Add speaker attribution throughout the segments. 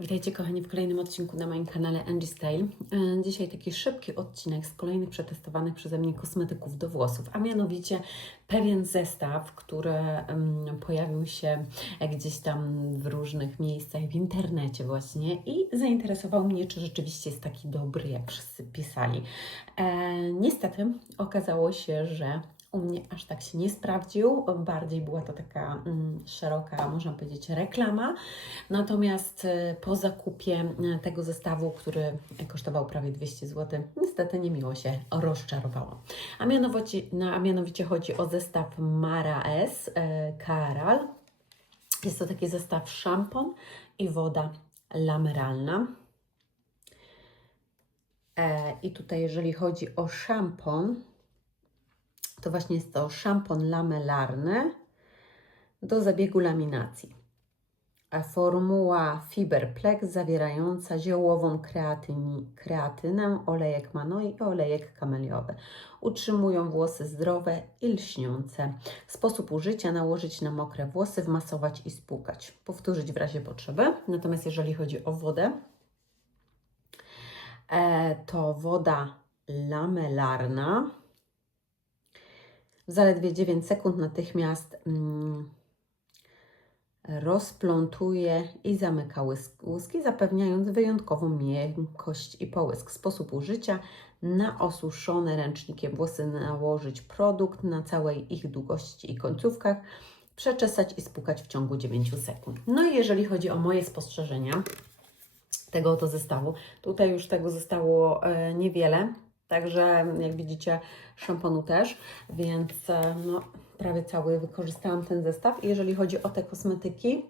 Speaker 1: Witajcie kochani w kolejnym odcinku na moim kanale Angie Style. E, Dzisiaj taki szybki odcinek z kolejnych przetestowanych przeze mnie kosmetyków do włosów, a mianowicie pewien zestaw, który pojawił się gdzieś tam w różnych miejscach w internecie właśnie i zainteresował mnie, czy rzeczywiście jest taki dobry, jak wszyscy pisali. E, niestety okazało się, że u mnie aż tak się nie sprawdził. Bardziej była to taka mm, szeroka, można powiedzieć, reklama. Natomiast e, po zakupie e, tego zestawu, który kosztował prawie 200 zł, niestety niemiło się rozczarowało. A mianowicie, no, a mianowicie chodzi o zestaw Mara S e, Caral. Jest to taki zestaw szampon i woda lameralna. E, I tutaj, jeżeli chodzi o szampon, to właśnie jest to szampon lamelarny do zabiegu laminacji. A formuła Fiberplex zawierająca ziołową kreatyni, kreatynę, olejek manoi i olejek kameliowy. Utrzymują włosy zdrowe i lśniące. Sposób użycia nałożyć na mokre włosy, wmasować i spłukać. Powtórzyć w razie potrzeby. Natomiast jeżeli chodzi o wodę, e, to woda lamelarna zaledwie 9 sekund natychmiast mm, rozplątuje i zamyka łuski, zapewniając wyjątkową miękkość i połysk. Sposób użycia na osuszone ręcznikiem włosy nałożyć produkt na całej ich długości i końcówkach, przeczesać i spłukać w ciągu 9 sekund. No i jeżeli chodzi o moje spostrzeżenia tego oto zestawu, tutaj już tego zostało e, niewiele, Także jak widzicie, szamponu też, więc e, no, prawie cały wykorzystałam ten zestaw. I jeżeli chodzi o te kosmetyki,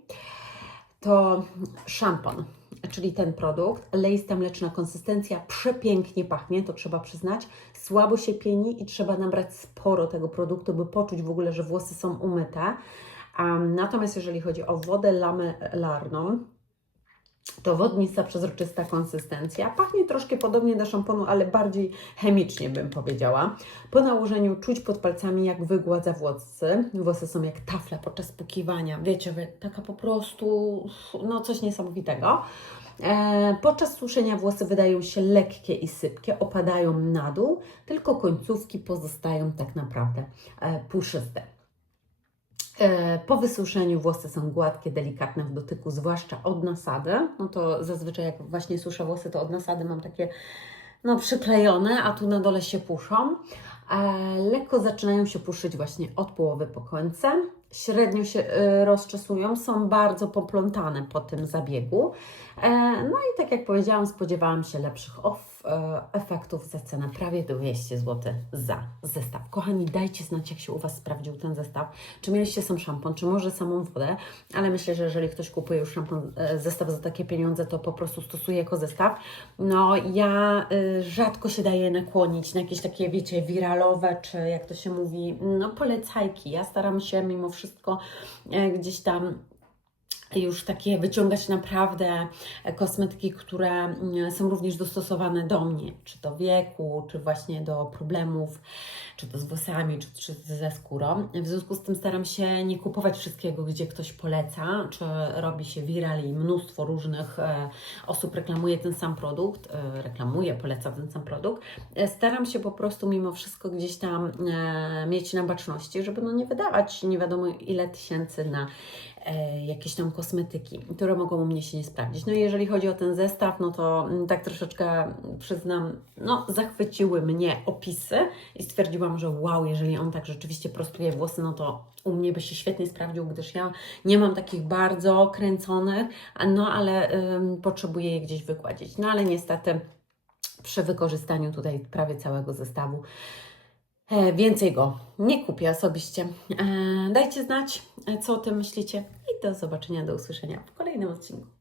Speaker 1: to szampon, czyli ten produkt, leista mleczna konsystencja, przepięknie pachnie, to trzeba przyznać. Słabo się pieni i trzeba nabrać sporo tego produktu, by poczuć w ogóle, że włosy są umyte. Um, natomiast jeżeli chodzi o wodę lamelarną, to wodnista, przezroczysta konsystencja. Pachnie troszkę podobnie do szamponu, ale bardziej chemicznie bym powiedziała. Po nałożeniu czuć pod palcami, jak wygładza włosy. Włosy są jak tafle podczas pukiwania. Wiecie, taka po prostu, no coś niesamowitego. E, podczas suszenia włosy wydają się lekkie i sypkie, opadają na dół, tylko końcówki pozostają tak naprawdę e, puszyste. E, Po wysuszeniu włosy są gładkie, delikatne w dotyku, zwłaszcza od nasady. No to zazwyczaj jak właśnie suszę włosy, to od nasady mam takie no, przyklejone, a tu na dole się puszą. E, lekko zaczynają się puszyć właśnie od połowy po końce. Średnio się e, rozczesują, są bardzo poplątane po tym zabiegu. No i tak jak powiedziałam, spodziewałam się lepszych off, efektów za cenę prawie 200 zł za zestaw. Kochani, dajcie znać, jak się u Was sprawdził ten zestaw. Czy mieliście sam szampon, czy może samą wodę, ale myślę, że jeżeli ktoś kupuje już szampon, e, zestaw za takie pieniądze, to po prostu stosuje jako zestaw. No ja y, rzadko się daję nakłonić na jakieś takie, wiecie, wiralowe, czy jak to się mówi, no polecajki. Ja staram się mimo wszystko e, gdzieś tam już takie wyciągać naprawdę kosmetyki, które mm, są również dostosowane do mnie, czy do wieku, czy właśnie do problemów, czy to z włosami, czy, czy ze skórą. W związku z tym staram się nie kupować wszystkiego, gdzie ktoś poleca, czy robi się viral i mnóstwo różnych e, osób reklamuje ten sam produkt, e, reklamuje, poleca ten sam produkt. E, Staram się po prostu mimo wszystko gdzieś tam e, mieć na baczności, żeby no nie wydawać nie wiadomo ile tysięcy na e, jakieś tam kosmetyki, które mogą u mnie się nie sprawdzić. No i jeżeli chodzi o ten zestaw, no to mm, tak troszeczkę mm, przyznam, no zachwyciły mnie opisy i stwierdziłam, że wow, jeżeli on tak rzeczywiście prostuje włosy, no to u mnie by się świetnie sprawdził, gdyż ja nie mam takich bardzo kręconych, no ale ym, potrzebuję je gdzieś wygładzić. No ale niestety przy wykorzystaniu tutaj prawie całego zestawu E, Więcej go nie kupię osobiście. E, Dajcie znać, e, co o tym myślicie i do zobaczenia, do usłyszenia w kolejnym odcinku.